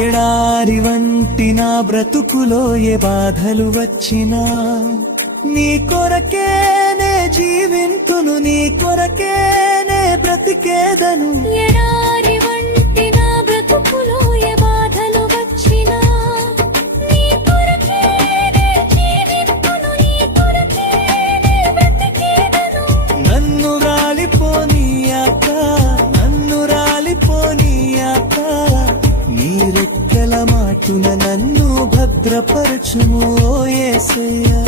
ఎడారి వంటి నా బ్రతుకులో ఏ బాధలు వచ్చినా నీ కొరకేనే జీవింతును, నీ కొరకేనే బ్రతికేదను. ఎడారి వంటి నా బ్రతుకులో ఏ బాధలు వచ్చినా నీ కొరకేనే జీవింతును, నీ కొరకేనే బ్రతికేదను. నన్ను రాలిపోనీయాక, నన్ను రాలిపోనీయాక, నీ రెక్కల మాటున నన్ను భద్రపరచుము ఓ యేసయ్యా.